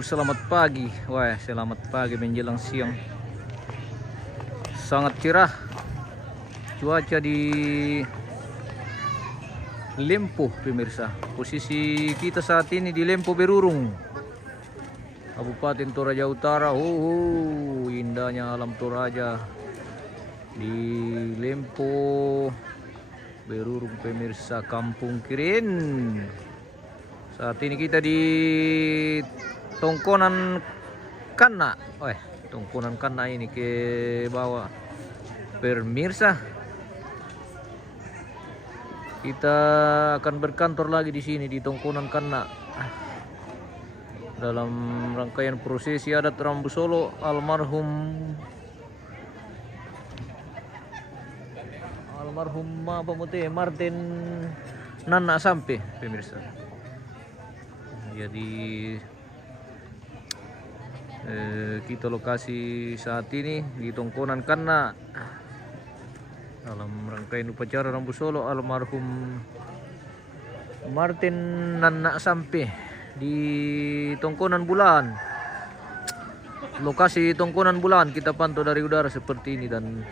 Selamat pagi. Wah, selamat pagi menjelang siang. Sangat cerah cuaca di Lempo, pemirsa. Posisi kita saat ini di Lempo Berurung, Kabupaten Toraja Utara. Indahnya alam Toraja di Lempo Berurung, pemirsa, Kampung Kirin. Saat ini kita di Tongkonan Kana. Tongkonan Kana ini ke bawah, pemirsa. Kita akan berkantor lagi di sini di Tongkonan Kana dalam rangkaian prosesi adat Rambu Solo almarhum Martin Nana sampai, pemirsa. Jadi kita lokasi saat ini di Tongkonan Kana dalam rangkaian upacara Rambu Solo almarhum Martin Nana sampai di Tongkonan Bulan. Lokasi Tongkonan Bulan kita pantau dari udara seperti ini dan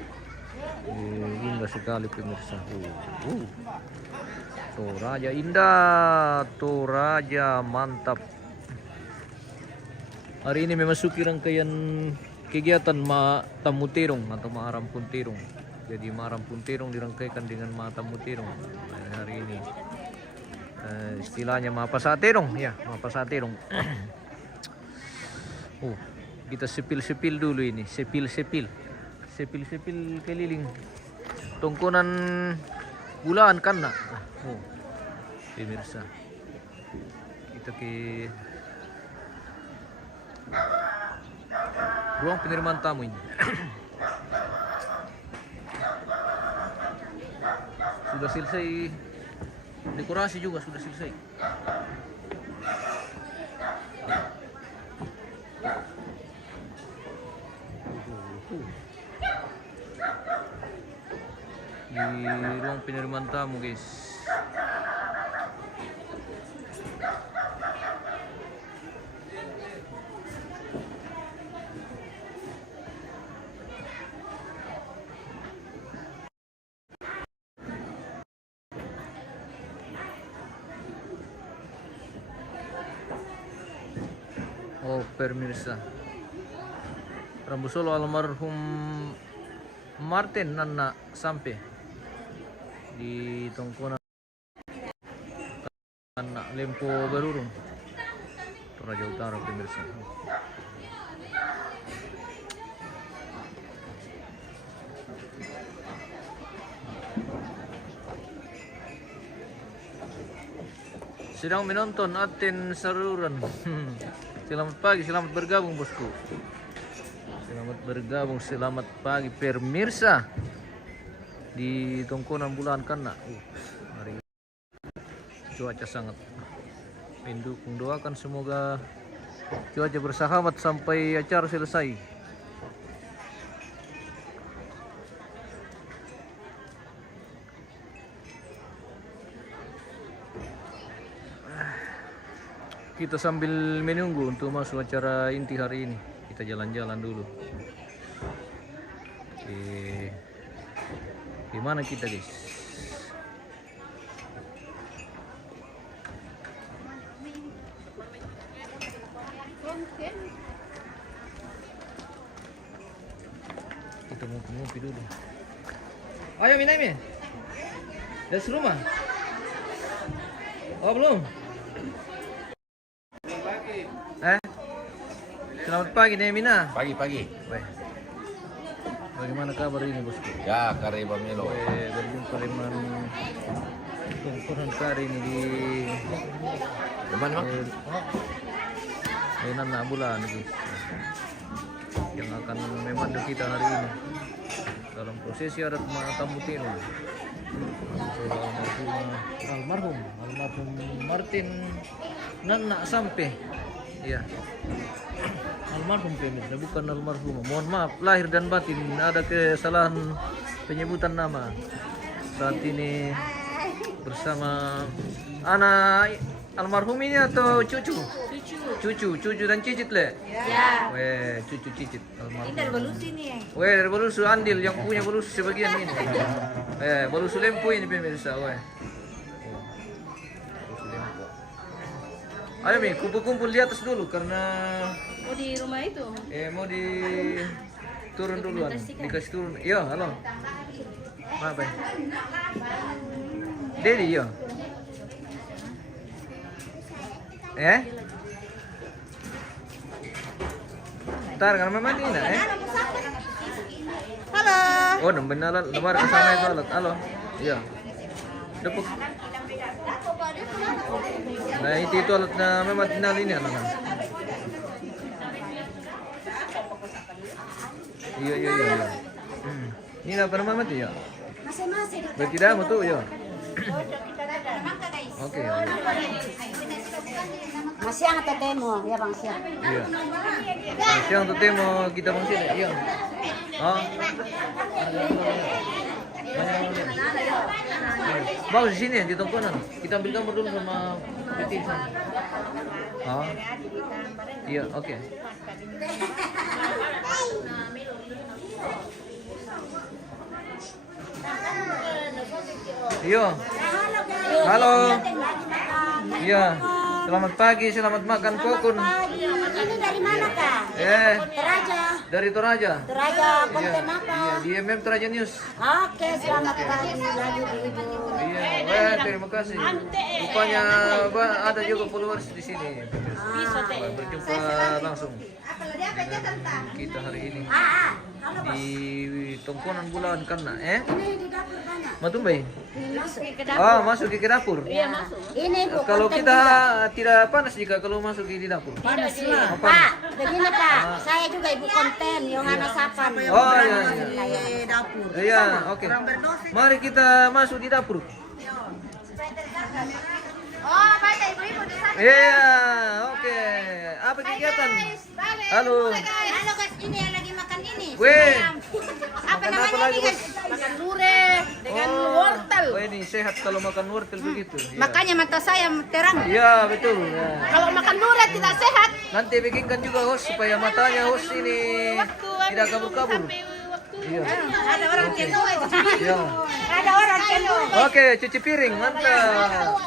indah sekali, pemirsa. Toraja indah, Toraja mantap. Hari ini memasuki rangkaian kegiatan Tamu Tirung atau Maharampun Tirung. Jadi Maharampun Tirung dirangkaikan dengan Tamu Tirung. Hari ini istilahnya Mapasatirung, ya, Mapasatirung. Kita sepil dulu ini, sepil keliling Tongkonan Bulan Kana. Pemirsa, kita ke ruang penerimaan tamu ini. Sudah selesai dekorasi juga, sudah selesai. Di ruang penerimaan tamu, guys. Pemirsa, Rambu Solo almarhum Martin Nana sampai di Tongkonan Kana Lempo Berurung, Toraja Utara, pemirsa. Sedang menonton Aten Saruran. Selamat pagi, selamat bergabung, bosku. Selamat bergabung, selamat pagi, pemirsa di Tongkonan Bulan Kana. Hari cuaca sangat mendukung. Doakan semoga cuaca bersahabat sampai acara selesai. Kita sambil menunggu untuk masuk acara inti hari ini. Kita jalan-jalan dulu. Di mana kita, guys? Kita ngopi dulu. Ayo minum. Dari rumah? Oh, belum. Selamat pagi, Nemina. Pagi. Bagaimana kabar ini, bosku? Ya, Kareba Melo. Berjumpa dengan Tongkonan Kari ini di Mana? Nana Bulan, guys, yang akan memandu kita hari ini dalam prosesi adat Tamu Tirung. Almarhum Martin Nana sampai, ya. Almarhum, pemirsa, bukan almarhum. Mohon maaf lahir dan batin, ada kesalahan penyebutan nama. Saat ini bersama anak almarhum ini atau cucu? Cucu dan cicit le. Ya. Weh, cucu cicit Ini almarhum. dari Belusi nih. Weh, dari Belusu Andil yang punya Belusu sebagian ini. Belusu Lempu ini pemirsa, weh. Belusu Lempu. Ayo Mi, kumpul-kumpul di atas dulu karena Oh di rumah itu. mau di turun duluan, dikasih turun. Iya, halo. Apa ya? Dedi, iya. Ntar karena memang ini Halo. Oh, benar lembar ke sana itu alat. Halo. Iya. Depuk. Nah, itu alatnya memang tinggal ini anak. Iya. Ini apa nama mati ya? Masih. Berarti dah tuh ya. Oke. Masih yang atau demo ya Bang Siang. Iya. Siang tuh temo kita bangsa ya. Iya. Oh. Bagus di sini ya di tongkonan. Kita ambil gambar dulu sama Betty sana. Oh. Iya, oke. Iya. Halo. Iya. Selamat pagi, selamat makan kokun. Ini dari mana Kak? Toraja. Dari Toraja. Toraja Iya. konten apa? Iya, di MM Toraja News. Oke, selamat pagi lagi Ibu. Iya, terima kasih. Rupanya ada juga followers di sini. Berjumpa langsung kita hari ini di tongkonan bulan karena Ini di dapur banyak. Matumbai. Masuk ke Oh, masuk ke dapur. Iya, masuk. Ini Bu. Kalau konten kita juga. tidak panas jika kalau masuk di dapur. Panas lah. Oh, panas. Pak, begini Pak, saya juga ibu konten Yohana Sapan. Oh iya. Di dapur. Iya, oke. Mari kita masuk di dapur. Oh, banyak ibu-ibu di sana. Iya, oke. Apa kegiatan? Halo. Halo guys, ini yang lagi makan ini. Weh. Apa Makan namanya apa lagi, ini guys? Bos? Makan lure dengan wortel. Oh, ini sehat kalau makan wortel begitu. Iya. Makanya mata saya terang. Iya, betul. Ya. Kalau makan lure tidak sehat. Nanti bikinkan juga host supaya matanya host ini tidak kabur-kabur. Iya. Ada orang kendo. Iya. Ada orang kendo. Oke, cuci piring, mantap.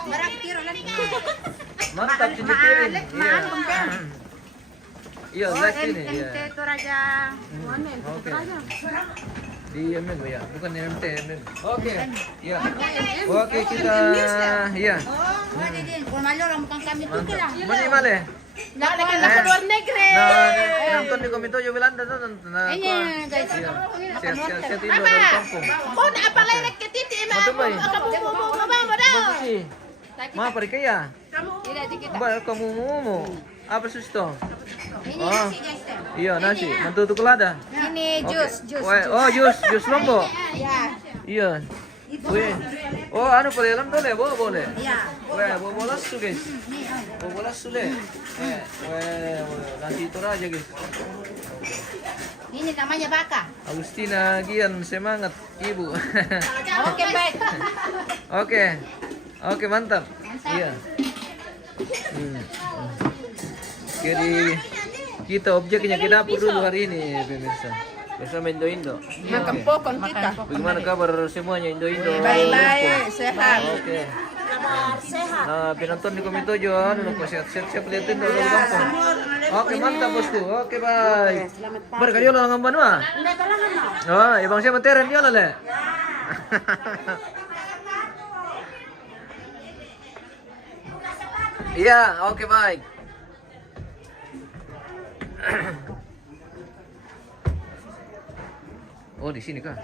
Mantap cuci piring. Iya. Iya, live ini. Iya. Toraja. Oke. Di MM ya, bukan di MT, MM. Oke. Iya. Oke, kita iya. Oh, jadi kalau orang bukan kami tuh Mantap. lah. Mana male? Nah, ke luar negeri. Nah, nonton di komito jo Belanda tuh nonton. Nah, Ini guys. Sehat itu dari kampung. Kau apa lagi ke titik mah? Matumbai. Kamu modal. Masih. Ma pergi ya? Tidak dikit. Mbak kamu mau apa susto? Ini Oh. nasi guys. Iya nasi, mantu tuh kelada. Ini jus. Oh jus lombok. Ya. Iya. Weh. Oh anu pelelan boleh, boleh. Iya. Weh, bola su guys. Bola su deh. Weh, nasi itu aja guys. Ini namanya baka. Agustina Gian semangat ibu. Oke baik. Oke. Oke, mantap. Iya. Jadi kita objeknya ke dapur dulu hari ini, pemirsa. Bersama Indo-Indo. Makan pokon kita. Bagaimana kabar semuanya Indo-Indo? Baik-baik, sehat. Oke. Kabar sehat. Nah, penonton di Komito Jo, lupa siap-siap liatin dulu gampang. Oke, mantap bosku. Oke, baik. Berkali lo ngamban mah. Udah talangan mau. Oh, ibang siapa teren dia lah le. Iya, oke baik. Oh, di sini kah?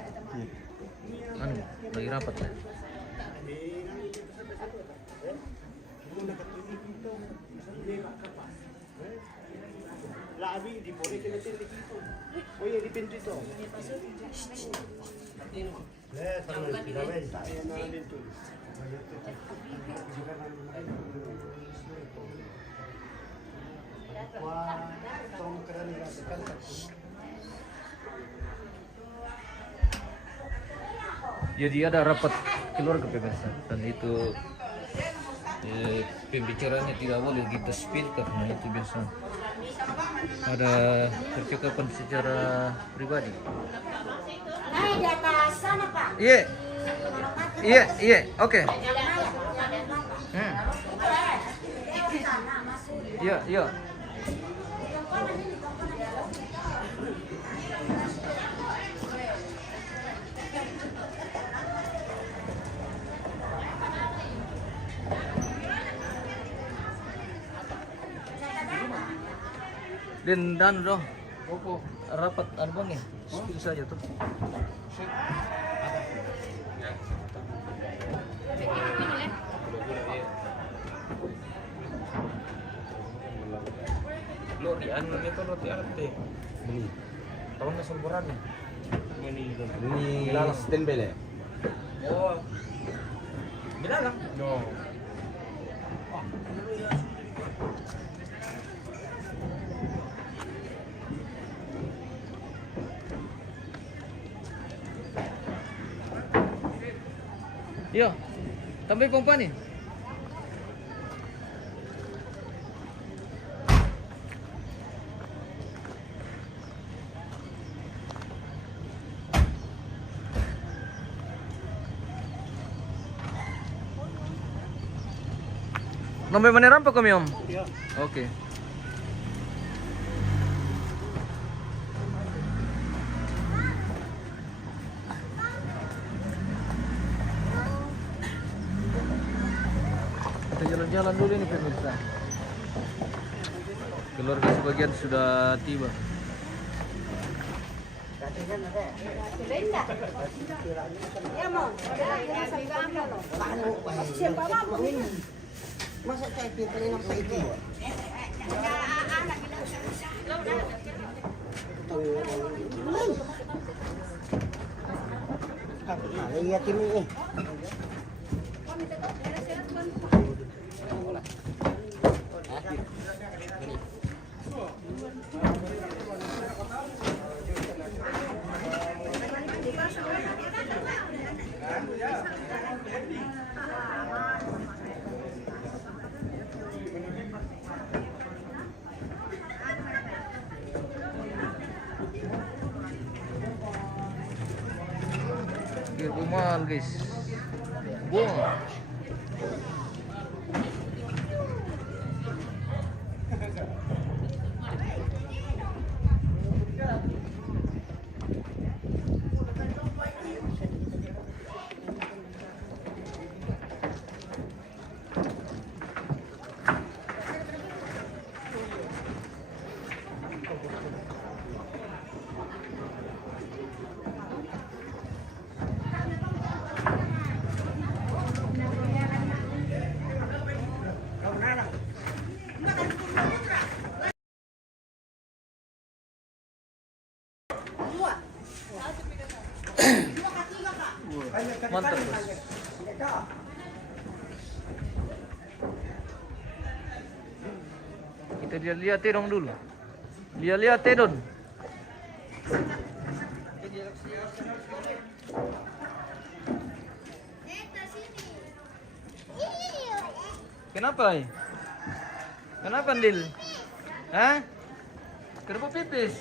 Anu, lagi rapat lah. Jadi ada rapat keluarga pemirsa dan itu pembicaraannya tidak boleh kita spill karena itu biasa ada percakapan secara pribadi. Nah, di atas sana, Pak. Iya, iya, iya, oke. Iya, iya. Dan dong, rapat album nih, spill saja tuh. Lo di anu itu lo di arte. Beli. Tahu nggak semburannya? Ini lalas tembele. Oh. Bilang. No. Iya, tambah pompa nih. Nomor mana rampak kami om? Iya. Oke. Kita jalan-jalan dulu nih pemirsa. Keluarga sebagian sudah tiba. Masa kayak pintunya apa itu? Lihat ini. Mahal guys. Buang. Mantap bos. Kita lihat dong dulu. Lihat dong. Kenapa? Kenapa Andil? Hah? Kenapa pipis?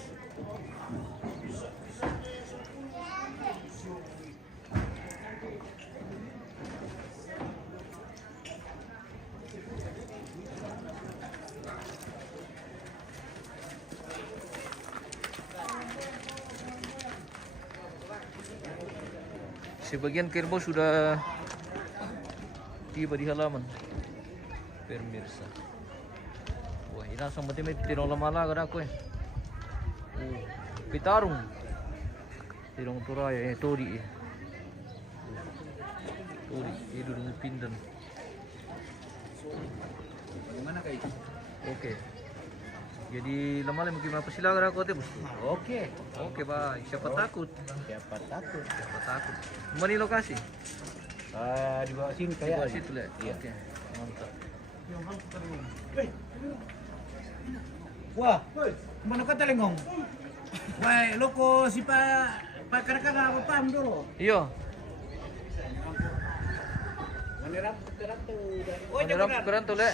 Sebagian kerbau sudah tiba di halaman pemirsa. Wah, ini langsung berarti tirong lamala kada aku pitarung. Tirong turaya todi. Todi itu dengan pindan. Gimana kayak itu? Oke. Jadi lama mungkin apa sila kada aku teh bos. Oke. Oke, baik. Siapa takut? Siapa takut? Siapa takut? Mana lokasi? Di bawah sini Di kayak. bawah situ lah. Iya. Oke. Mantap. Wah, mana kata lengong? Wah, loko si Pak Karakana apa pam dulu? Iya. Manirap keran tuh le.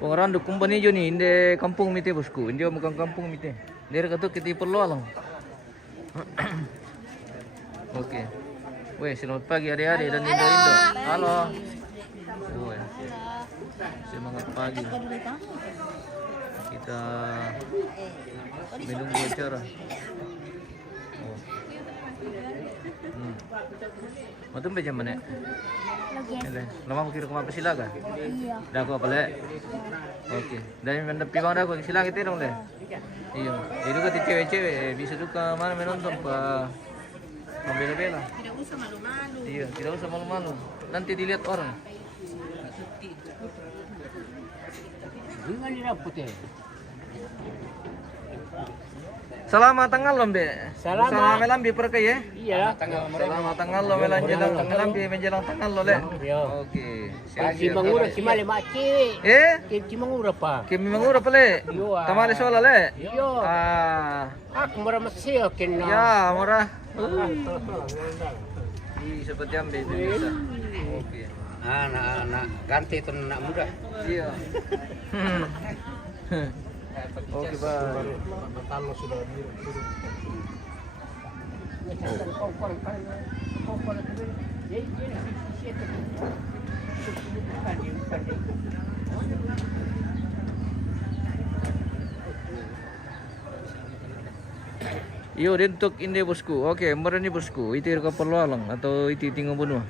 Pengaranduk company jo nih, inde kampung mite bosku, inde bukan kampung mite. Dari katu kita perlu alang. Oke. Weh, selamat pagi adik-adik dan Indo-Indo. Halo. Weh. Semangat pagi. Kita menunggu acara. Oh. Matum jam mana? Lagi. Lama aku kira kemana silaga? Iya. Dah aku apa le? Oke. Dari mana piwang dah aku silaga itu dong le? Iya. Itu kan cewek-cewek bisa juga mana menonton pak membela-bela. Tidak usah malu-malu. Iya, tidak usah malu-malu. Nanti dilihat orang. Selamat tanggal lombe. Selamat lambi perke ya. Iya. Selamat tanggal lo menjelang lambi menjelang tanggal lo le. Oke. Si mangura si male maci. Si mangura pa. Kimi mangura pale. Tamale sola le. Iyo. Aku mara masih ken. Ya, murah. Seperti ambe itu bisa. Oke. Anak ganti itu anak muda. Iya. Oke, Pak. Kalau sudah Iyo untuk inde bosku. Oke, merani bosku. Itu kapal lalang atau itu tinggal bunuh.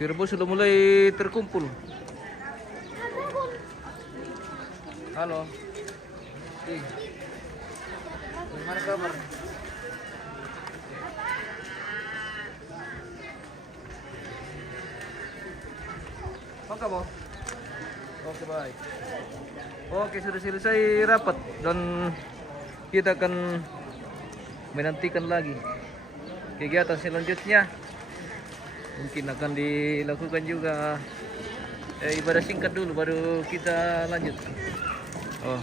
Kirbo sudah mulai terkumpul. Halo. Gimana kabar? Apa kamu? Oke baik. Oke sudah selesai rapat dan kita akan menantikan lagi kegiatan selanjutnya. Mungkin akan dilakukan juga ibadah singkat dulu baru kita lanjut. Oh.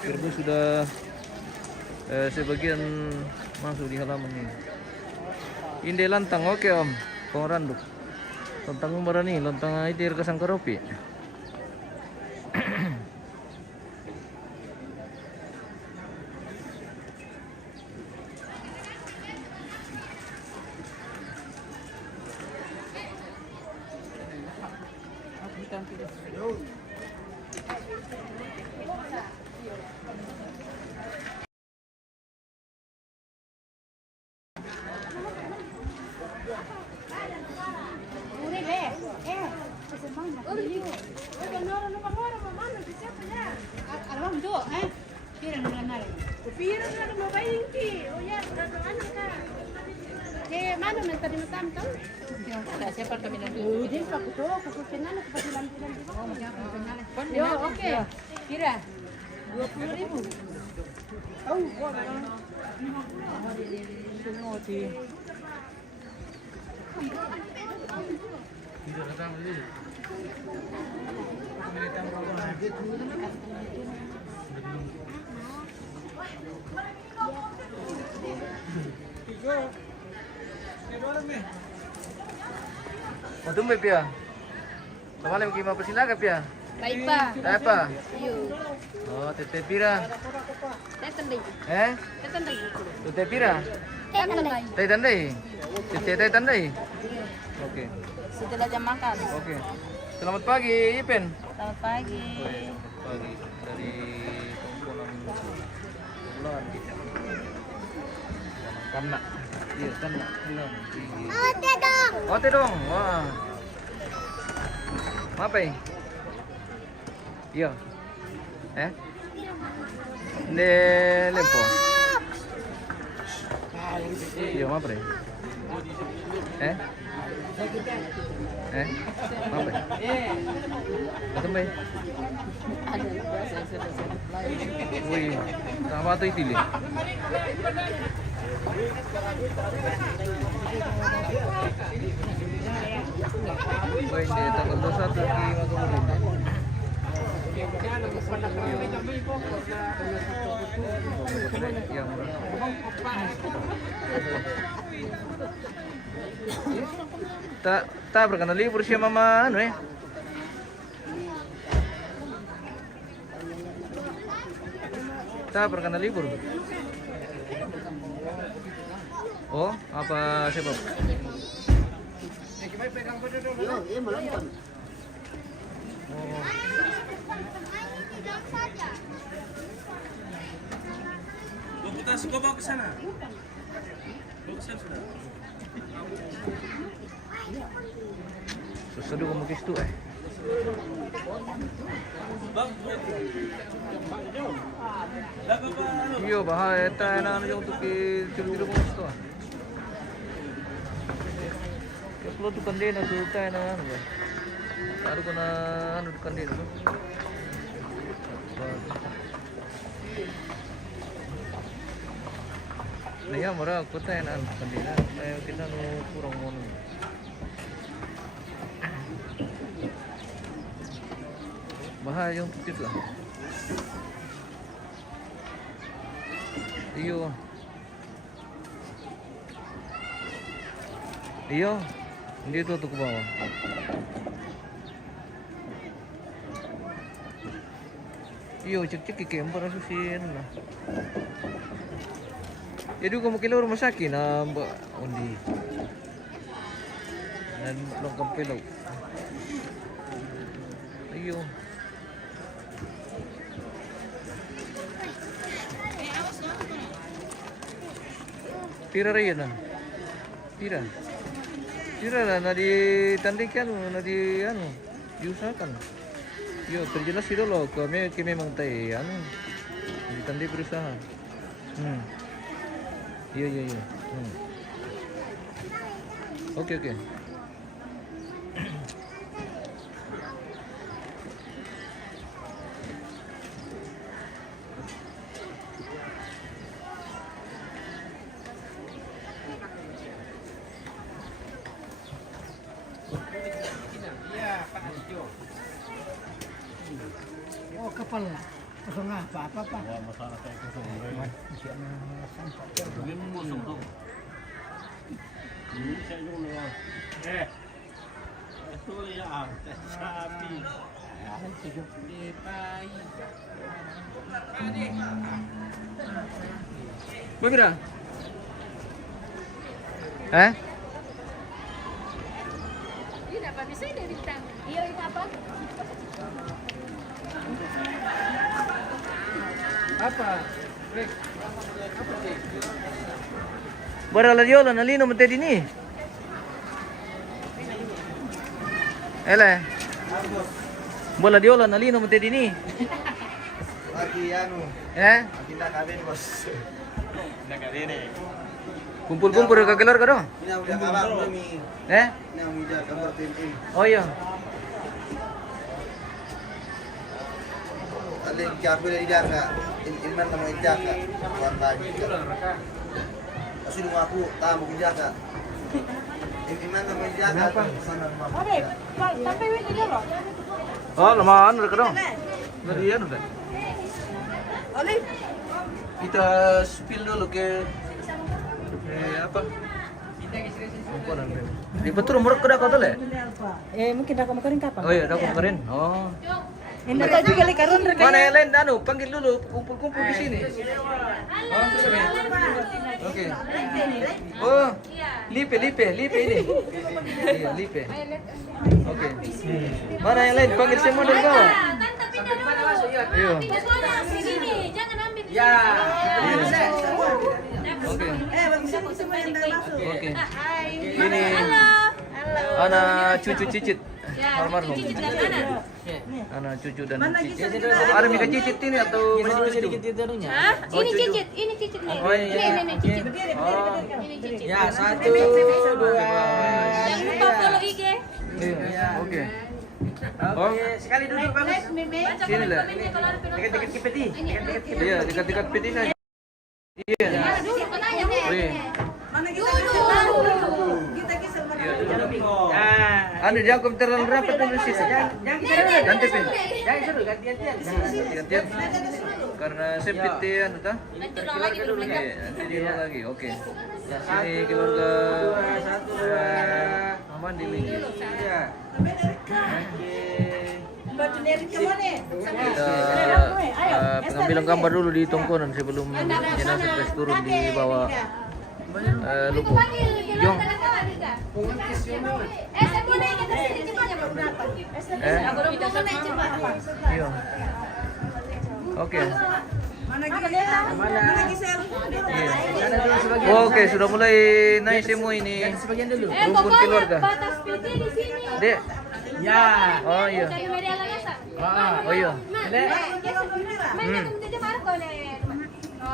Kirbu sudah sebagian masuk di halaman ini. Inde lantang oke om. Pengranduk. Lantang umur ini lantang itu kesan keropi. Oke. Kira 20.000. Tumbe pia. Kemarin gimana persilaga pia? Baik, Apa? Iyo. Oh, tete pira. Tetan deh. Tetan deh. Tete pira. Tetan deh. Tete tandai. Tete tandai. Oke. Setelah jam makan. Oke. Selamat pagi, Ipen. Selamat pagi. Selamat pagi dari kumpulan bulan kita. Kanak. Iya, kanak. Bulan. Oke dong. Oke dong. Wah. Apa ini? Iya. Ne lempo. Iya, apa ini? Apa? Betul bay? Wih, apa tuh itu lihat? Baik deh, tanggal 21 di Magelang. Yang tak berkena libur sih mama anu tak berkena libur. Oh, apa sebab? Oh. Kita suka bawa ke sana. Sudah. Sesuatu kamu kis tu Bang, Iyo bahaya tayo na ano yung tilu-tilu mo gusto upload tu kandina so tayo na ano ba tayo ko na ano tu kandina no Naya mara ko tayo na ano kandina tayo kita no kurang mo no bahaya yung tukit lah Iyo. Iyo. Hindi ito ke bawah. Iyo, cek-cek kikemper susin lah. Jadi kamu kilo rumah sakit na Mbak Undi. Dan lengkap pilau. Iyo. Tira rin yan Tira lah na ditandikan na di ano diusahakan yo terjelas itu loh kami memang tayo ano ditandi berusaha iya oke Oh, kapal lah. Kosong apa? Wah, masalah saya kosong. Ini kosong tuh. Ini saya juga. Itu ya, sapi. Berapa? Ini apa bisa dari bintang? Iya, ini apa? Apa? Bola diola nalino mo tedi ni. Ele. Bola diola nalino mo tedi ni. Lagi anu, lagi nak kawin bos. Nak kawin ni. Kumpul-kumpul ke gelar ka do? Ini udah kalah kami. Ini udah gambar tim. Oh iya. Alin jago dari jaga. Iman nama jaga. Tuan lagi. Masih rumah aku tamu jaga. Iman nama jaga. Sana rumah. Oke, tapi ini loh. Oh, lumayan udah ka do. Nadiyan udah. Oli. Kita spill dulu ke apa? Di betul umur kada kau tole? Mungkin dah kamu kering kapan? Oh iya, dah kemarin. Oh. Ini tadi kali karun Mana yang lain anu, panggil dulu kumpul-kumpul di sini. Oh, sini. Oke. Oh, lipe ini. Iya, lipe. Oke. Mana yang lain? Panggil semua dari bawah. Iya. Jangan ambil. Ya. Oke. Oke. Ini anak cucu cicit almarhum. anak cucu dan cicit. Ada Mika cicit ini atau masih sedikit itunya? Ini cicit nih. Oh iya. Ini cicit. Oh. Ini cicit. Ya, 1, 2. Jangan lupa follow IG. Iya. Oke. Oke, sekali duduk bagus. Sini lah. Dekat-dekat ke peti. Dekat-dekat ke peti. Iya, dekat-dekat peti saja. Iya. Dulu penanya nih. Wih. Ah, Anu Jakob terlalu rapat dulu sih. Ganti pin. jangan suruh gantian-gantian. Gantian. Karena safety anu tah. Nanti ulang lagi. Iya, nanti diulang lagi. Oke. Ya, Ini keluarga 1, 2. Aman di minggir. Iya. Kita pengambilan gambar dulu di tongkonan sebelum jenazah terus turun di bawah lumpur. Jong. Iya. Oke. Oke, sudah mulai naik semua ini. Lumpur keluarga. Dek. Ya. Oh iya. Oh iya.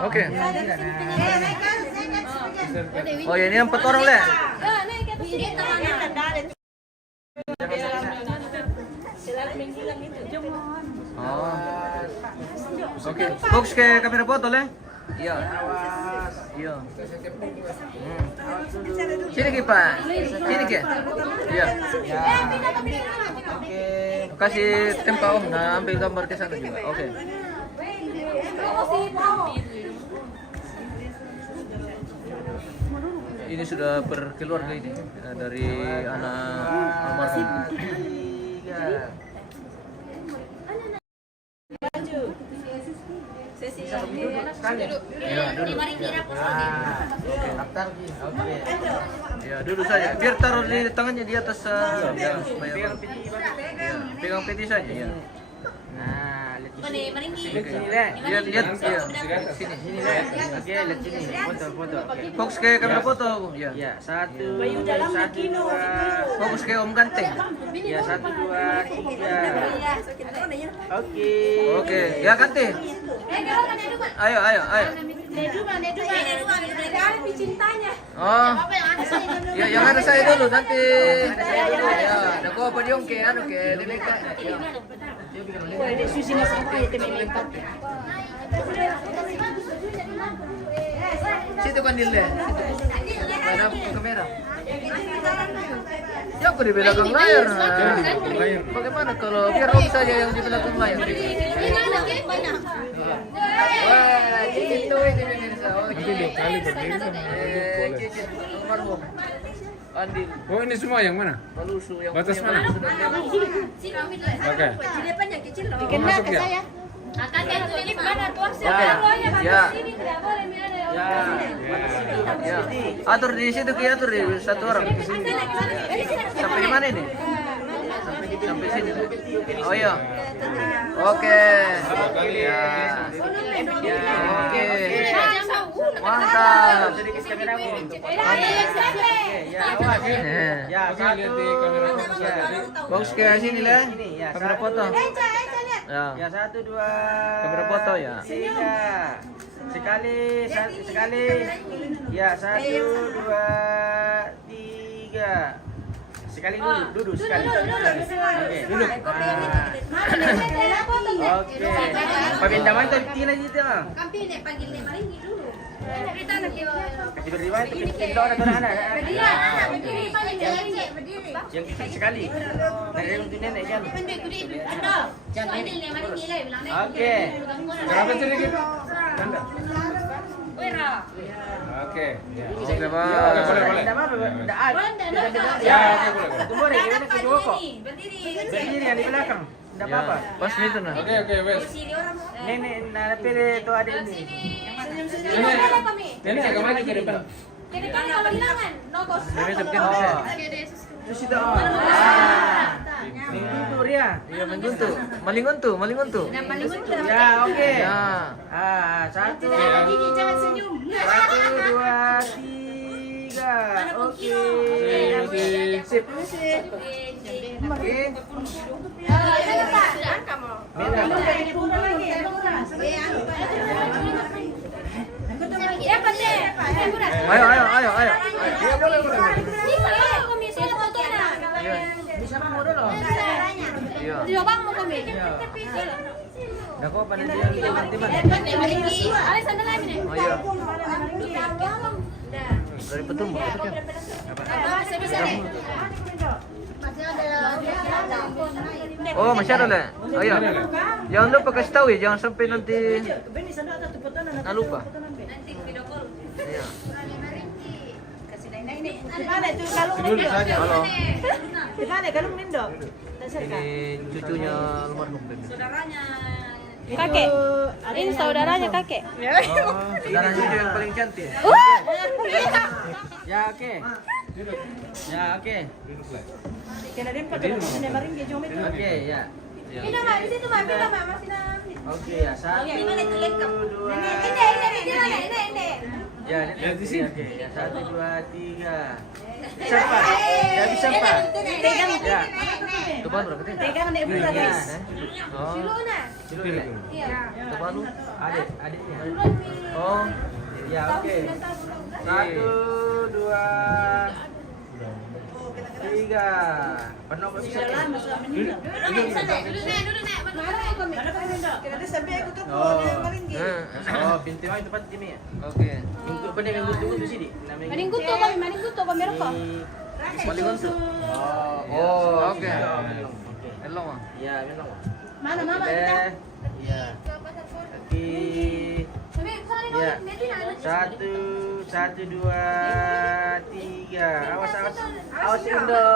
Oke. Oh ya, ini 4 orang le. Oh. Oke. Fokus ke kamera foto le. Iya. Iya. Sini ki Pak. Sini ki. Iya. Kasih tempat Om, nah ambil gambar ke sana juga. Oke. Ini sudah berkeluarga ini dari anak almarhum. Ya, duduk. Ya, duduk saja. Biar taruh di tangannya di atas ya, supaya pegang peti saja ya. Nah, lihat Maringgi. sini, Le. Lihat ya. Sini. Sini, Le. Oke, lihat sini. Foto. Oke. Fokus ke kamera foto, ya. Ya, 1, 2. Fokus ke Om Ganteng. Ya, 1, 2, 3. Oke. Oke, ya Ganti. Ayo. Cintanya. Oh. Ya, yang ada saya dulu nanti. Ya, ada kau apa diong ke anu ke Delika. Situ bandil deh. Ada kamera. Ya aku di belakang layar. Bagaimana kalau biar Om saja yang di belakang layar? Wah, itu pemirsa. Oh, cicit almarhum. Andin. Oh ini semua yang mana? Malusu yang Batas punya mana? Malusu dan Jawa. Oke. Dikenal ke saya. Ya. Atur di situ ki atur di satu orang. Sampai di mana ini? Sampai sini. Oh iya. Oke. Ya. Oke. Mantap. Ya, Oke, lihat di kamera foto saja. Bagus ke sini lah. Ya, Kamera foto. Ya. Ya, 1, 2. Kamera foto ya. 3. Sekali. Ya, 1, 2, 3. Sekali duduk sekali. Oke, duduk. Oke. Pabindaman tuh tina gitu. Kasih beriman itu kita orang anak. Yang sekali. Dari untuk nenek kan. Oke. Berapa sedikit? Tanda. Oke. Oke, Pak. Boleh. Ya, oke, boleh. Gimana ke Joko? Berdiri yang di belakang. Tidak Ya, apa-apa. pas itu nah. Oke, wes. Nenek, nah, pilih itu ada ini. Nenek agak maju ke depan. Nenek tepian bisa. Terus itu. Minggu Ria. Iya, mengguntu. Malinguntu. Ya, oke. Ya. 1, 2, 3. Oke. Sip. Oke. Ayo. Bisa kamu dulu. Iya. Dah kau pandai dia timan-timan. Oh iya. Dari petum masuknya. Oh, masih ada lah. Oh iya. Jangan lupa kasih tahu ya, jangan sampai nanti nggak lupa. Iya. Halo. Ini cucunya almarhum. Kakek. Ini saudaranya kakek. Oh, saudaranya itu yang paling cantik. Ya oke. Ya oke. Oke ya. Pindah mak, di situ mak, pindah mak, masih Oke ya, 1, 2. Ini. Ya, di sini. Oke, ya 1, 2, 3. Bisa Pak? Ya bisa Pak. Ya. Itu baru berapa tadi? Ya. Oh. Silu ya? Itu baru adiknya. Oh. Ya, oke. 1, 2, 3. Penuh kok bisa. Oh, binti itu tempat ini ya. Oke. Minggu apa nih minggu di sini? Maning guto kami rokok. Paling untuk. Oh, oke. Elong ah. Iya, elong. Mana mama Iya. kita? Iya. Oke. Ya. 1, 2, 3. Awas Indo.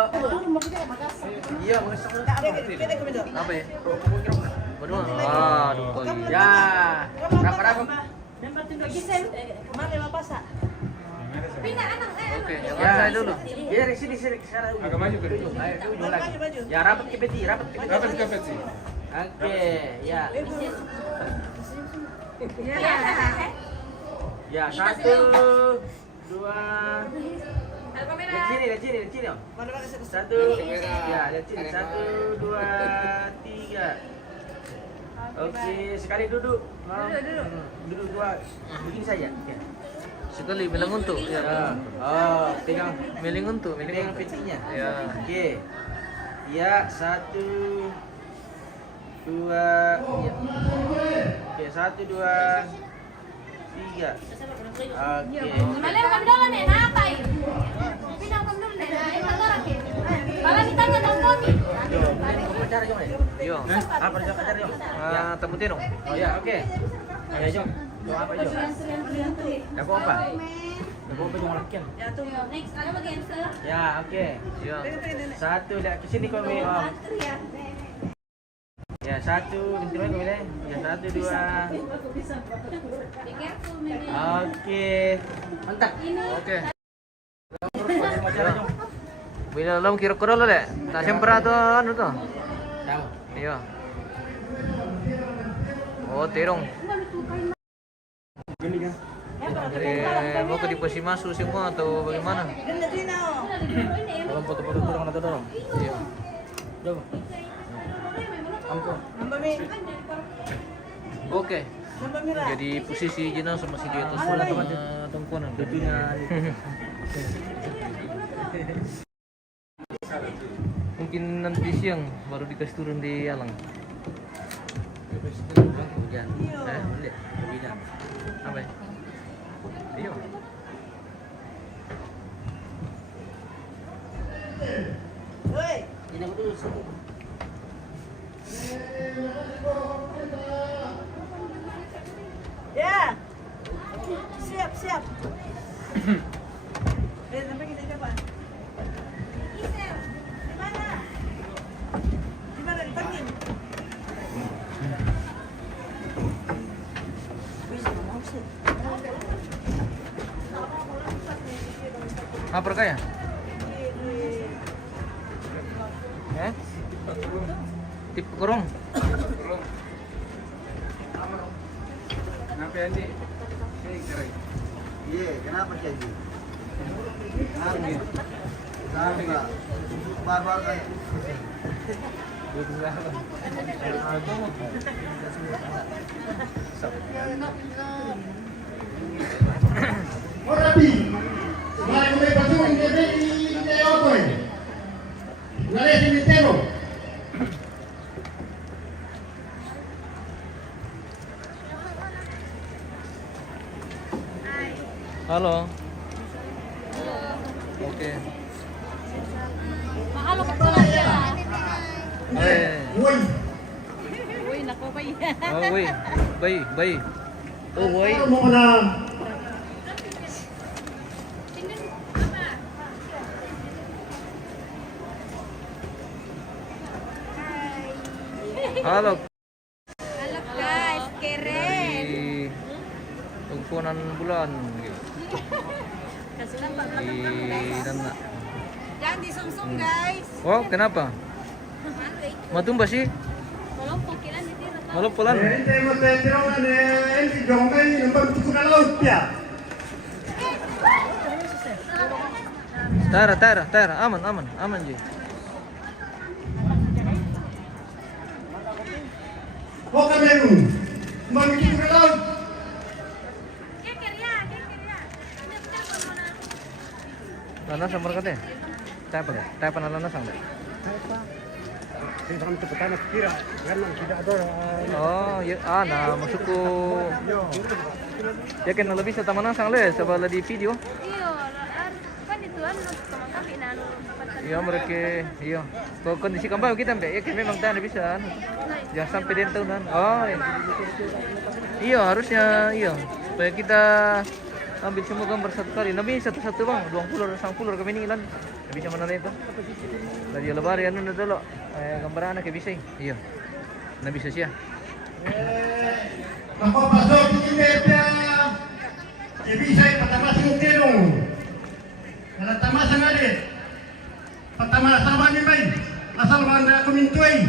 Iya, masak. Apa ya? Berdua. Ah, dupa. Ya. Berapa? Oke, ya saya dulu. Ya, sini sekarang. Agak maju ke dulu. Ayo, dulu lagi. Ya, rapat ke peti. Rapat ke peti. Oke, ya. Ya, 1, 2. Dari sini. 1. Ya, dari sini. 1, 2, 3. Oke, sekali duduk. Duduk 2. Begini saja. Ya. Sekali bilang untuk. Ya. Oh, pegang meling untuk, pegang petinya. Ya. Oke. Ya, 1, 2. Ya. Oke, 1, 2, 3. Oke. Kemarin kami dulu nih, ngapain? Pindah kami dulu nih, kalau ditanya dong kami. Pacar Jong ya? Yo. Apa dia pacar Jong? Temutin dong. Oh ya, oke. Ayo Jong. Jong apa Jong? Dapat apa? Dapat apa Jong lakian? Next, ada bagian se. Ya, oke. Yo. 1 lihat ke sini kau Om. Ya, 1 binti kau deh. Ya, 1, 2. Oke. Mantap. Oke. Bila lo kira-kira lo deh, tak sempra tuh anu tuh. Tahu. Iya. Oh, terong. Mau ke di posisi masuk semua atau bagaimana? Tolong foto-foto dorong atau dorong? Iya. Coba. Oke. Jadi posisi jenazah masih di atas tongkonan. Mungkin nanti siang baru dikasih turun di alang. Hujan. Lihat. Hujan. Apa ya? Ayo. Ini aku dulu. Ya. Siap. Sampai kita coba. Di mana dipanggil? Apa kaya? Tip kurung. Kenapa Andi? Iya, kenapa jadi? Sama. Barbar kayak. Orabi, vai come facciamo in opere. Non è cimitero. Halo. Oke. Mahalo ka pala siya. Woi, Uy, nako pa yan. Oh, wait. Bay. Oh, wait. ano mo na? Halo. Halo guys, keren. Di tungkunan bulan. Kasi lang pag Di Nana. Jangan disungsung guys. Oh, kenapa? Matumba sih? Malumpo, kilan di tira. Malumpulan. Hindi mo tayo hindi dongay ng pagtutunan siya. Tara, aman Ji. O Cameroon, magtutunan laut. Lanas sama kate. Tapa na lanas ang. Oh, ya, masuk ko. Ya kan lebih sa tamanang sang le sa bala di video. Iyo, kan itu ano, tumangkapi na ano. Iya mereka, iya. Kalau kondisi kambang kita mbak, ya kan memang tak bisa. Jangan sampai dia tahunan. Oh, iya harusnya iya. Supaya kita ambil semua gambar satu kali. Nabi satu-satu bang, 20 30 kami nilan. Nabi bisa mana itu? Lagi lebar ya nuna dulu. Gambar anak ya bisa. Iya. Nabi bisa. Mapapasok yung media, ibisay patamas yung tinong. Nalatamas ang alit. Patamas naman ni May. Asal mana kumintuay.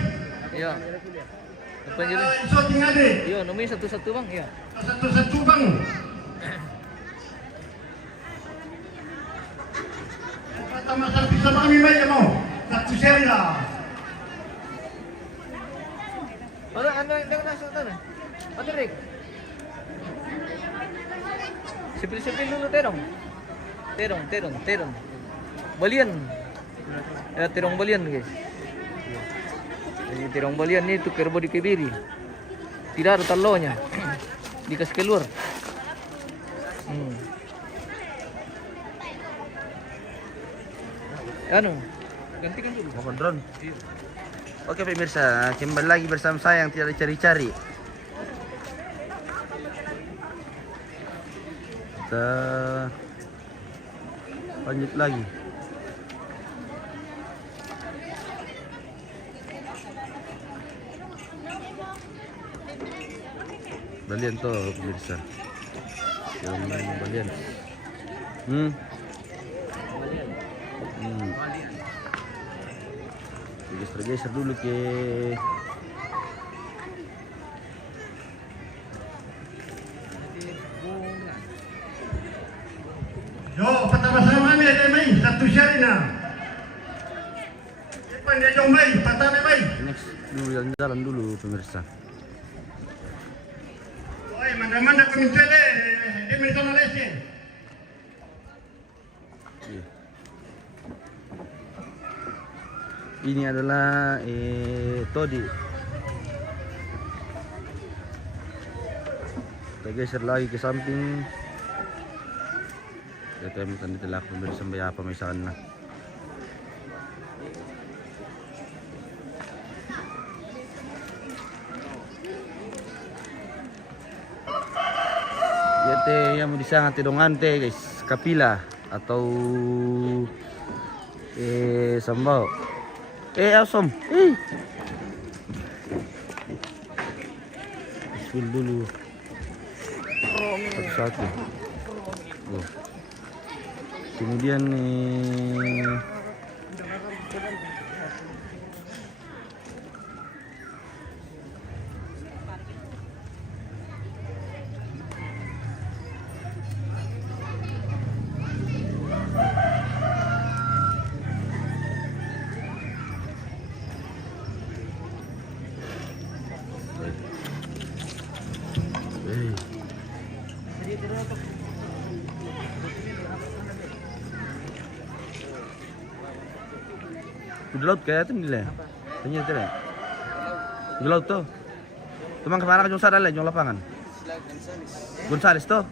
Iya. Apa jadi? Iso ting alit. Iya, nabi satu-satu bang. Iya. Satu-satu bang. Patamas ang bisa mga ni May mo. Natuseri lah. Ano nasa ito na? Ate Rick. Sipil dulu terong. Terong. Balian. Ya terong balian guys. Ini terong balian ni itu kerbo di kebiri. Tidak ada talonya. Dikasih keluar. Anu, gantikan dulu. Mau drone. Oke pemirsa, kembali lagi bersama saya yang tidak dicari-cari. Kita lanjut lagi. Balian tuh pemirsa. Yang balian. Geser dulu ke Yo, patamas naman ni May. Natuseri na. Ipan dia jong May. Patame May. next dulu jalan dulu pemirsa. Oi, mana-mana kumintuay dia minta nalesi. Ini adalah todi. Kita geser lagi ke samping. Kita minta ditelak memberi sampai apa misalnya. Yaitu yang mau disangat tidongante guys, kapila atau sambal. Awesome. Full dulu. Satu-satu. Oh. Kemudian Udah laut kayak itu nilai. Tanya itu ya. Udah laut tuh. Tumang kemana ke Jongsa dale, Jong lapangan. Gonzales tuh.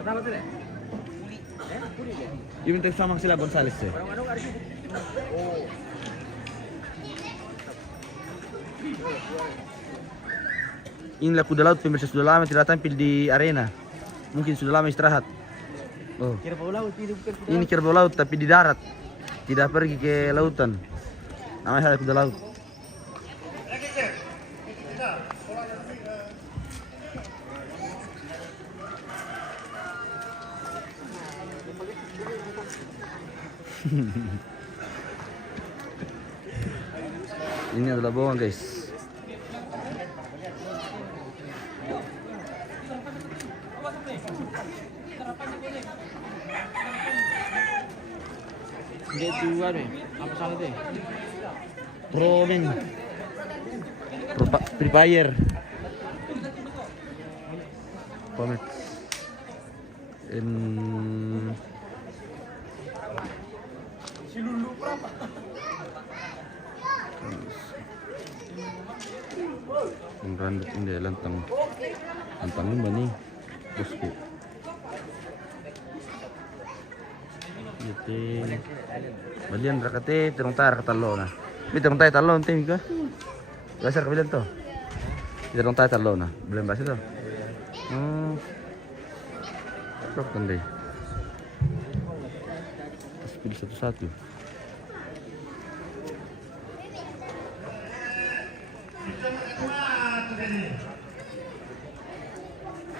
Kenapa tuh, Dek? Ini minta sama sila Gonzales ya. Inilah kuda laut pemirsa, sudah lama tidak tampil di arena. Mungkin sudah lama istirahat. Oh. Ini kerbau laut tapi di darat. Tidak pergi ke lautan. Namanya kuda laut. Ini adalah bawang guys. Dia dua deh. Apa salah deh? Pro men. Free Fire. Pamit. Ang randot hindi lantang ba ni bosku. Yete balian rakate terong tar katalo na. Mi terong tay talon tim ka. Gasar kabilan to. Terong tay talo na. Belum basi to. Sok tandai. Pilih satu-satu.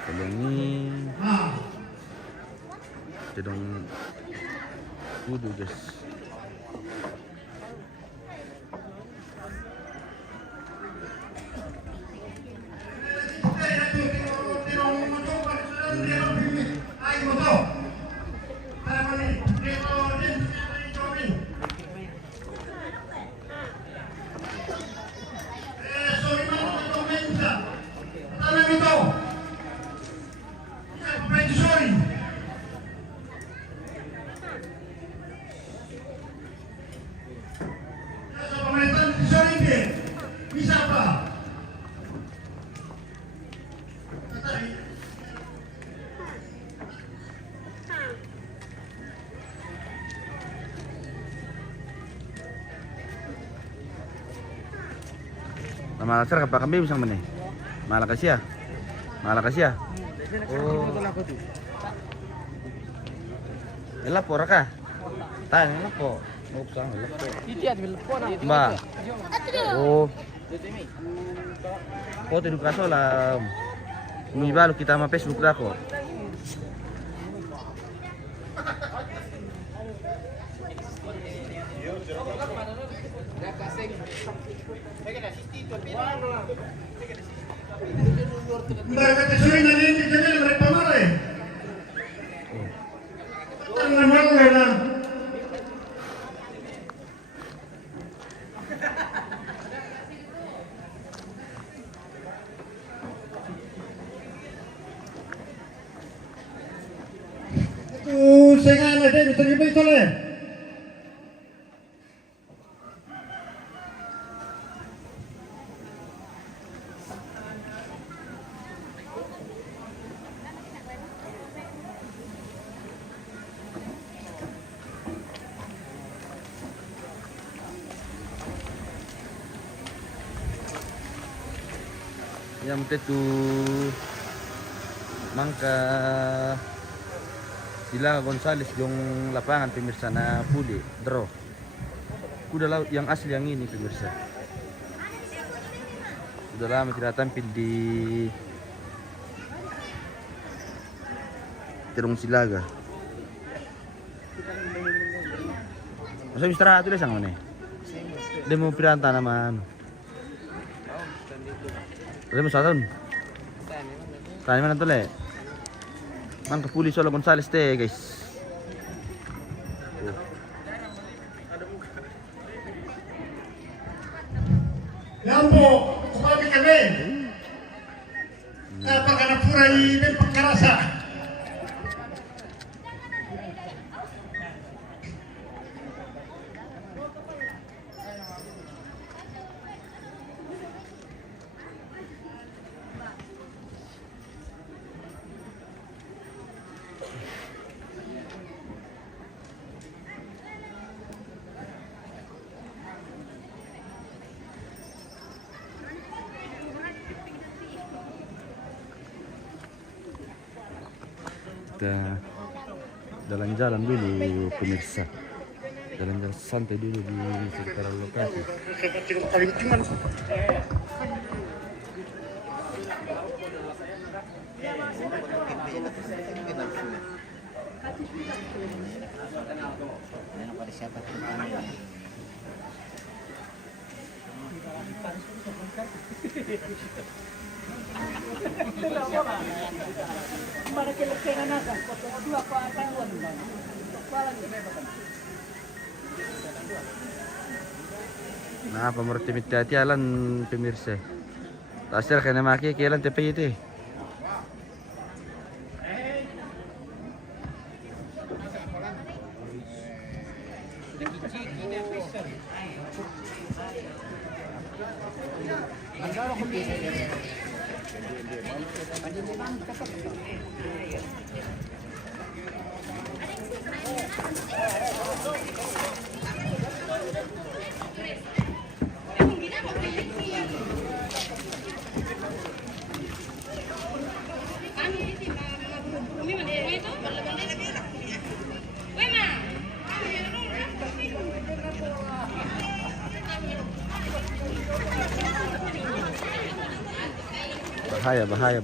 Kalau ini sedang kudu guys. Malasar kapag kami bisang mana? Malakas ya. Oh. Lapor ka? Tan lapo. Upsang lapo. Ba. Oh. Foto di kaso lah. Umibalo kita sama Facebook dako. Mereka tersuri nanti jadi mereka marah. Tangan malu lah. Saya kan ada di terima itu lah. Yang itu mangka sila Gonzales yung lapangan pemirsa na puli draw. Kuda laut yang asli yang ini pemirsa. Sudah lama tidak tampil di Terong Silaga. Masa istirahat tuh sang mana? Dia mau piranta naman. Dia mau satun. Tanya mana tuh le? Man kapuli solo Gonzales teh guys. Lampo, kumabi kami. Apakah na pura dan Pekarasa. Kita jalan-jalan dulu pemirsa, jalan-jalan santai dulu di sekitar lokasi. Nah, pemertimit tialan pemirsa. Tasir kena maki kailan tepi itu.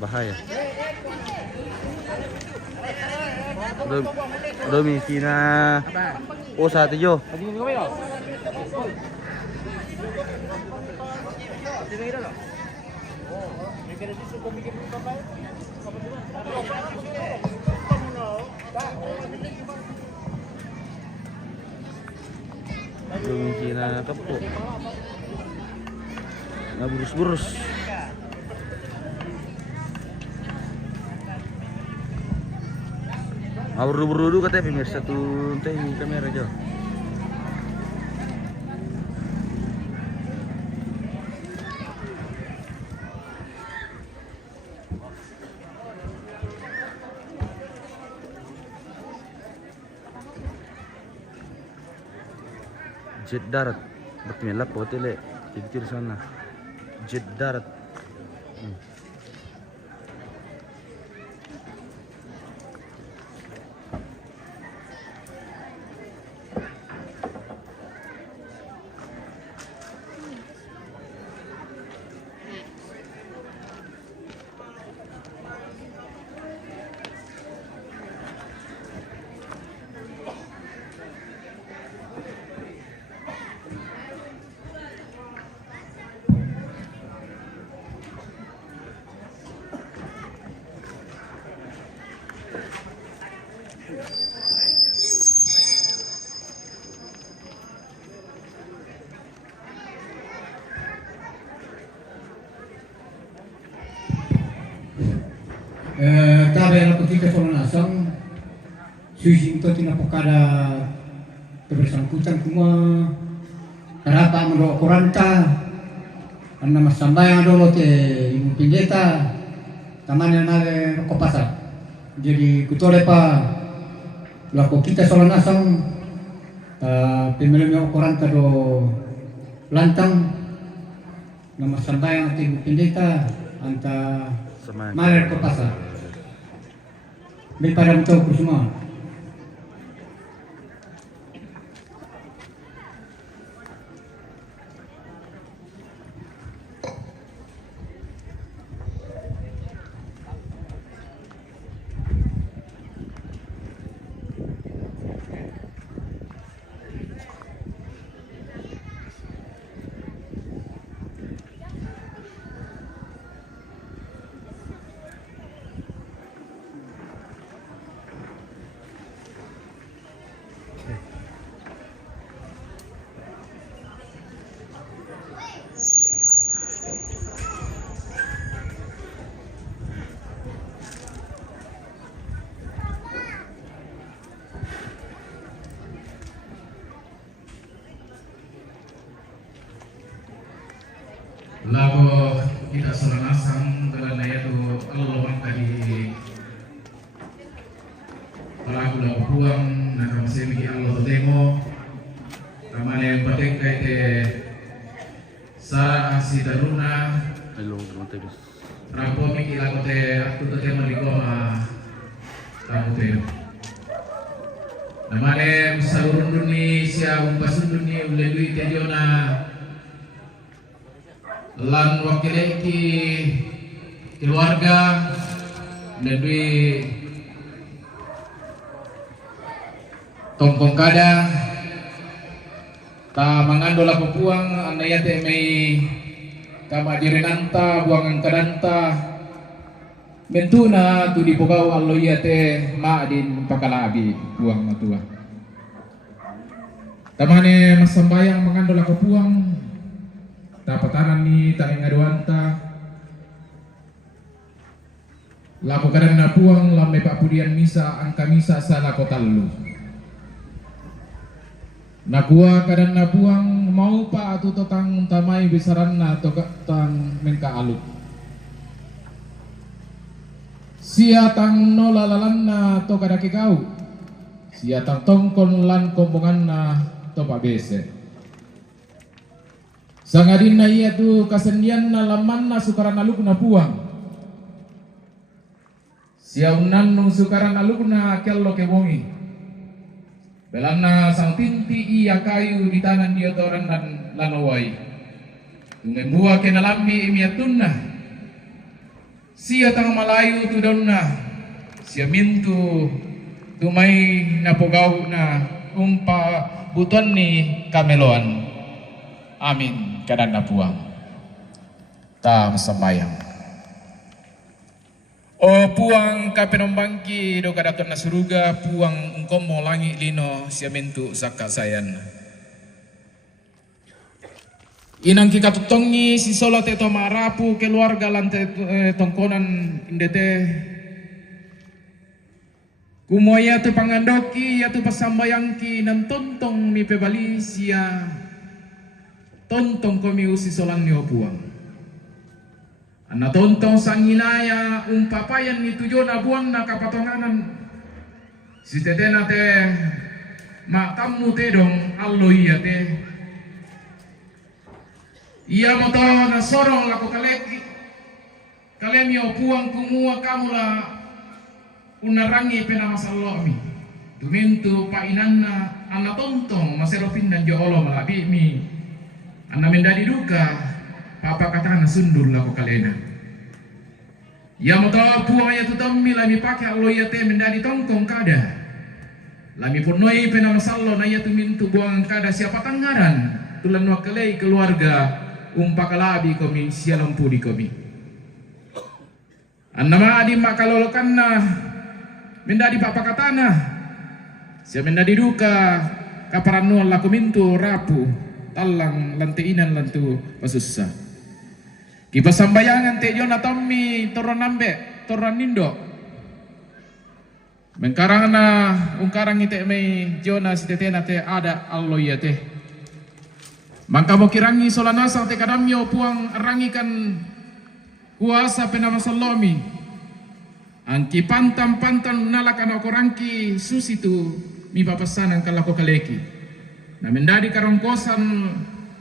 Bahaya. Domi kina. Oh, satu jo. Domi kina tepuk. Nggak burus-burus. Buru-buru katanya pemirsa tuh ini kamera Jo. Jet darat, berkemelap hotel tidur sana. Jet darat. Tabe na kita soal nasang susi itu tina pokada kebersangkutan kuma karata mendo koranta anna masambay dolo te ibu pendeta tamanya nale kopasa jadi kutole pa lako kita soal nasang pemiliknya koranta do lantang nama sambay te ibu pendeta anta Maler kopasa daripada tahu semua. solanasang dalam naya tu Allah tadi pelaku dah puang nak masih miki Allah demo ramai yang penting kait sa asi daruna Hello, teman-teman. rampo miki lagu te aku tu tema di koma rampo te namanya seluruh Indonesia umpasun dunia ulalui tejona lan wakileki keluarga melalui tongkong kada ta mangandola puang andaya te mei kama direnanta buangan kadanta mentuna tu di pogau allo ia te maadin pakalabi buang matua tamane masambayang mangandola puang tapatanan ni taing aduanta laku kadang na puang lambe papudian misa angka misa salah kotallu nakua kadang na puang mau pa atu totang tamai besaran na tang mengka aluk sia tang nolalalan na to kadaki kau sia tang tongkon lan kombongan na to pa bese sangadin na iya tu kasendian na laman na sukaran aluk na puang siaunan nung sukaran aluk na kello kebongi belang na sang tinti iya kayu di tanan dia toran dan lanawai tungen buah kenalami imiatun na sia tang malayu tu daun na sia mintu tumay napogau na umpa buton ni kameloan amin kadang na puang ta masambayang o puang kapenombangki do kadaton na suruga puang engkom mo langi lino siamentu saka sayan inang kikatutongi si sola te to marapu keluarga lante tongkonan indete kumoya tu pangandoki ya tu pasambayangki nan tontong mi pebali sia tontong komi usi solang ni puang ana tontong sanginaya papayan ni tujuan abuang na kapatonganan si tetena te makamu te dong allo iya te iya moto na sorong lako kaleki kalemi puang kumua kamula unarangi pena masallomi tumintu painanna ana tontong maseropin dan joolo malabi mi ana mendadi duka papa katakan sundur lako kalena ya moto puang ya tutommi lami pake allo ya te mendadi tongkong kada lami purnoi pena masallo na ya tumintu buang kada siapa tangaran tulan wakalei keluarga umpakalabi komi sialompu di komi annama adi makalolokanna mendadi papa katana sia mendadi duka kaparannuan lako mintu rapu talang lanteinan lantu pasussa kipasambayangan te jona tommi toron nambe toron nindo mengkarangna ungkarang ite mei jona sitetena te ada allo ya te mangka mo kirangi solanasa te kadamyo puang rangikan kuasa penama salomi angki pantam nalakan okorangki susitu mi papasanan kalako kaleki na mendadi karongkosan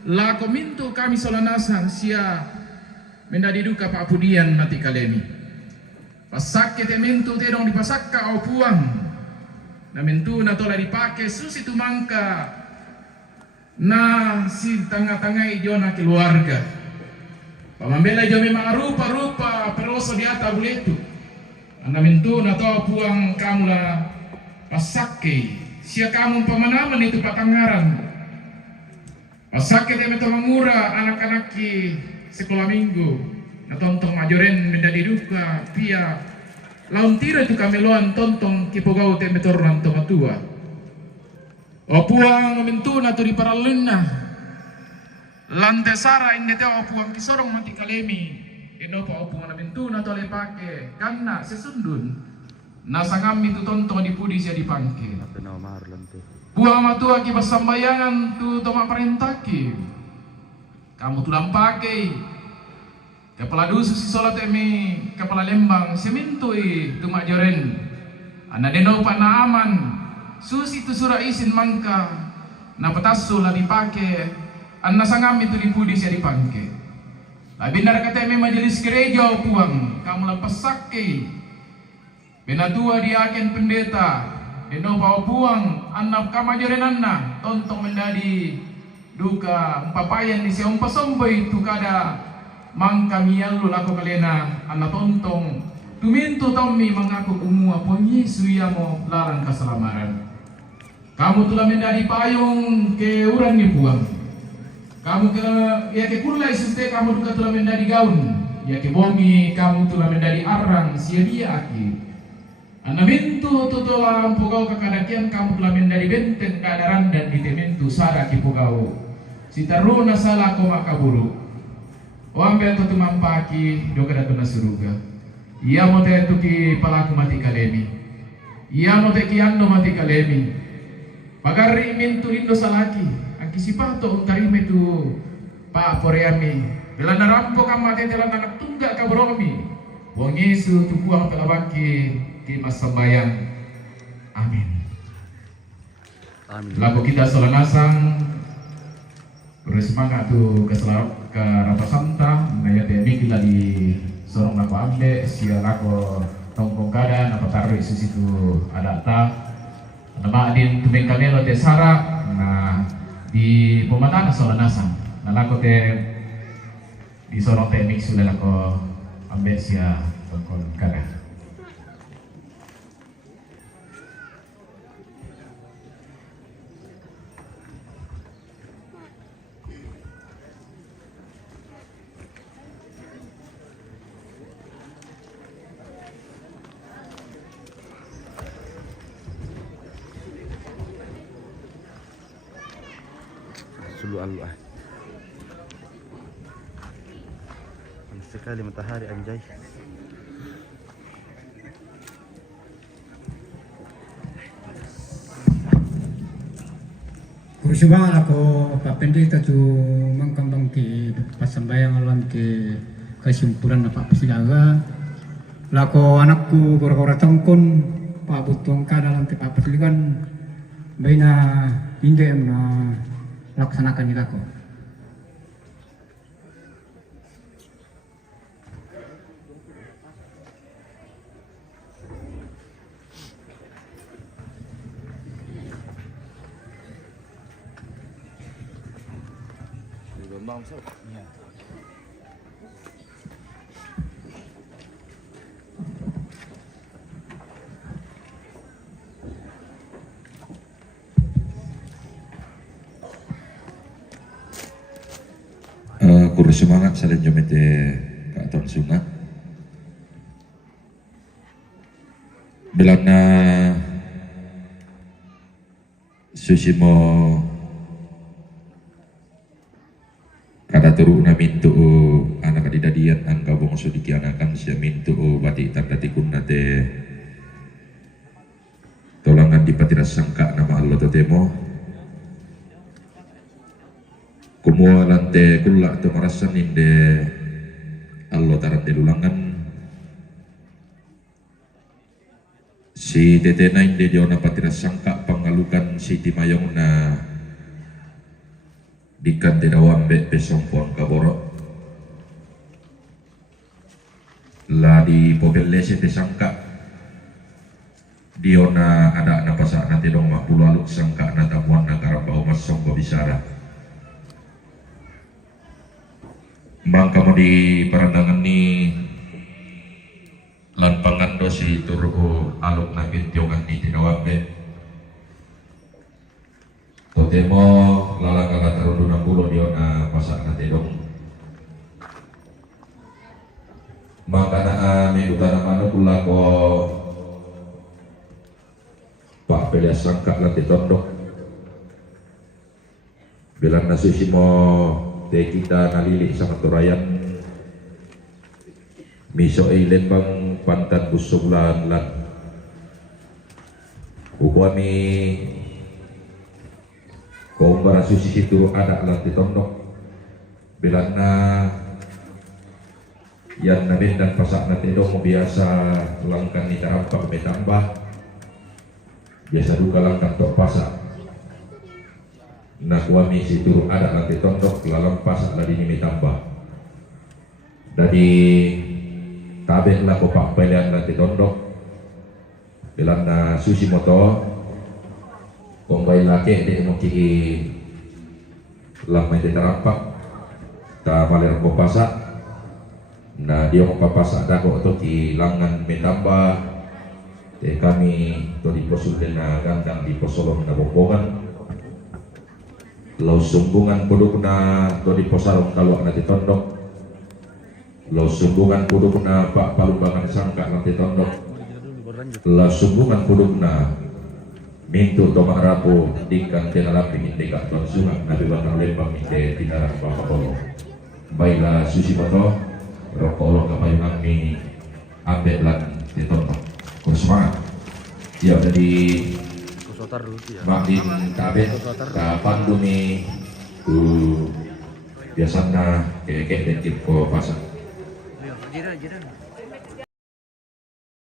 lako mintu kami solanasan sia mendadi duka papudian mati kalemi pasak te mentu te dong dipasakka o puang na mentu na tola dipake susi tu mangka na si tanga-tangai jona keluarga pamambela jo memang rupa peroso di ata buletu ana mentu na to puang kamula pasakke sia kamu pemanaman itu patangaran pasake te meto mangura anak-anaki sekolah minggu na tontong majoren mendadi duka pia laun tira itu kameloan tontong kipogau te metorran tomatua o puang mentu na tu di paralunna lante sara inde te o puang kisorong mati kalemi eno pa o puang na mentu na to le pake kanna sesundun nasangami tu tontong di pudi sia dipangke buang matua ki basambayangan tu toma perintaki kamu tulang pakai Kepala dusu si solat emi kepala lembang semintui tumak joren. Ana deno pak na aman susi tu surah isin mangka na petasu lah dipake anna sangam itu dipudi sia dipangke. Labi nar kata emi majelis gereja puang kamu lepas sakki. Bena tua diaken pendeta deno bawa puang anna kamajoren anna tontong mendadi duka papayan di siompa somboi tu kada mangka mialu lako kalena anna tontong tumintu tommi mengaku umua pon Yesu yamo larang keselamaran. Kamu telah mendadi payung ke urang ni puang. Kamu ke ya ke kulai suste kamu juga telah mendadi gaun. Ya ke bongi kamu telah mendadi arang sia dia aki. Ana mintu tutola pugau kakadakian kamu telah mendadi benteng kadaran dan ditementu sada ki pugau. Sitaruna salah ko makaburu. O ambil tu mampaki do kada tuna suruga. Ia mo te tuki palaku mati kalemi. Ia mo te kiando mati kalemi. Pagari mintu indo salaki. Ang kisipato untarime tu pa poreami. Bila narampo kama te telan anak tungga kabromi. Wong Yesu tu puang pelabaki ki masambayang. Amin. Amin. Lagu kita solanasang bersemangat tu ke Rapa Santa ngaya temi kita di sorong lako ambe sia lako tongkong kada napa taruh isu situ ada ta nama adin tumeng kamelo te sara na di pematana solanasang na lako te di sorong temi sudah lako ambe sia tongkong kada. Sulu Allah. Panas sekali matahari anjay. Kursubangan ako papendeta tu mangkambang ki pasambayang alam ki kesimpulan na papasilaga. Lako anakku kora-kora tongkon pabutong ka dalam ti papasiligan bay na hindi na laksanakan nila ko. Kurus semangat salin jomete katon sunga. Bilang na susimo kada turu na mintu anak kadidadian angka bongso dikianakan sia mintu bati tanda tikun nate tolangan dipatira sangka nama Allah totemo kumua lante kulla to marasan inde Allah tarat dilulangan si tetena inde diona patira sangka pangalukan si timayong na dikan tidawambe pesompon kaborok la di pobelle si sangka diona ada napasa nanti dong makbulu aluk sangka na tamuan na karabau mas songko bisara Bang kamu di perandangan ni lanpangan dosi turu aluk na bintiongan ni tinawambe totemo lalakala tarudu ng bulo diyon na pasak na tidong maka na may utara mano pula ko pak pelias sangka lang titondok bilang nasusi mo te kita nalili sa maturayan miso ay lembang pantan busoglan lang ukwami kung para susi situ ada lang titondok bilang na yang nabi dan pasak nanti dong biasa langkan ni tarampak betambah biasa duka langkan tok pasak nak wami si turun ada nanti tondok lalang pasak lagi ni tambah dari tabek lah kopak pilihan nanti tondok bilang na susi moto pembayi laki dia mau kiki lama itu terampak tak malir ko pasak nah dia mau papasak dah kok tu kilangan mentambah kami tu di posul na gandang di posolong na bombongan lau sumbungan puduk na tu di posarong kalau nanti tondok lau sumbungan puduk na pak palumbangan sangka nanti tondok lau sumbungan puduk na mintu tomak rapu dikan tenalapi indika tuan sungai nabi batang lembang inde tinarang bapak bolo baiklah susi moto rokok Allah kapayung kami ambil lan ditonton semangat ya jadi makin tabet kapan dumi biasanya kekek dan kip ko pasang